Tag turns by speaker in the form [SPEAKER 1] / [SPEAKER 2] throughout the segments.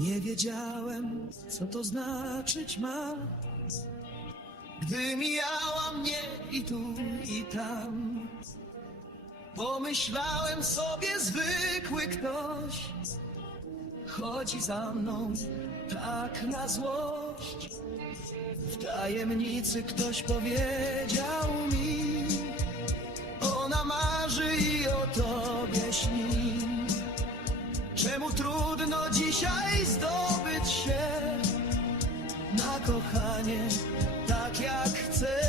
[SPEAKER 1] Nie wiedziałem, co to znaczyć ma. Gdy mijała mnie i tu, i tam, pomyślałem sobie zwykły ktoś. Chodzi za mną tak na złość. W tajemnicy ktoś powiedział Czemu trudno dzisiaj zdobyć się na kochanie tak jak chcesz?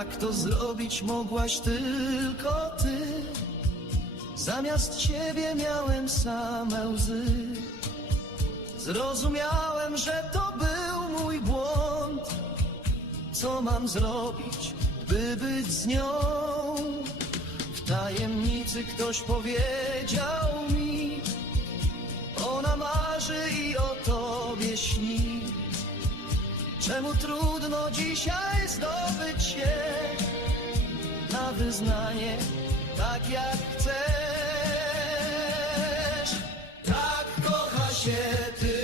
[SPEAKER 1] Tak to zrobić mogłaś tylko ty. Zamiast ciebie miałem same łzy. Zrozumiałem, że to był mój błąd. Co mam zrobić, by być z nią? W tajemnicy ktoś powiedział mi, ona marzy Czemu trudno dzisiaj zdobyć się na wyznanie, tak jak chcesz? Tak kocha się tylko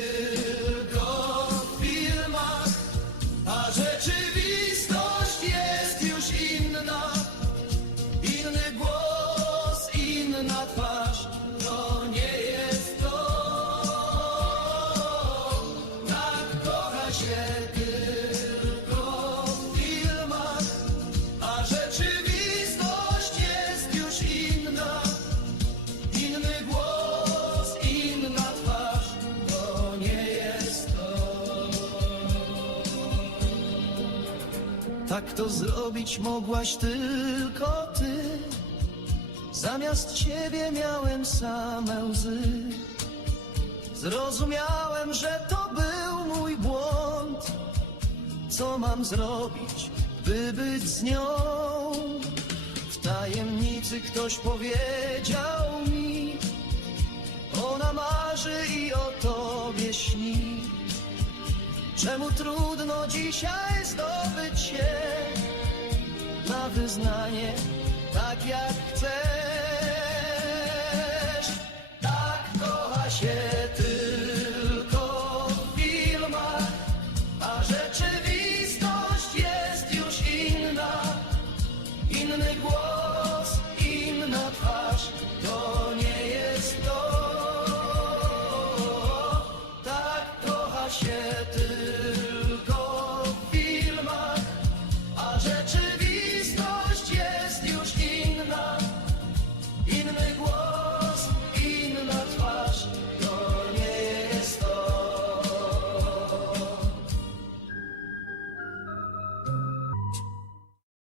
[SPEAKER 1] Tak to zrobić mogłaś tylko ty. Zamiast ciebie miałem same łzy. Zrozumiałem, że to był mój błąd. Co mam zrobić, by być z nią? W tajemnicy ktoś powiedział Czemu trudno dzisiaj zdobyć się na wyznanie tak jak chcesz? Tak kocha się tylko w filmach, a rzeczywistość jest już inna. Inny głos, inna twarz, to nie jest to. Tak kocha się tylko.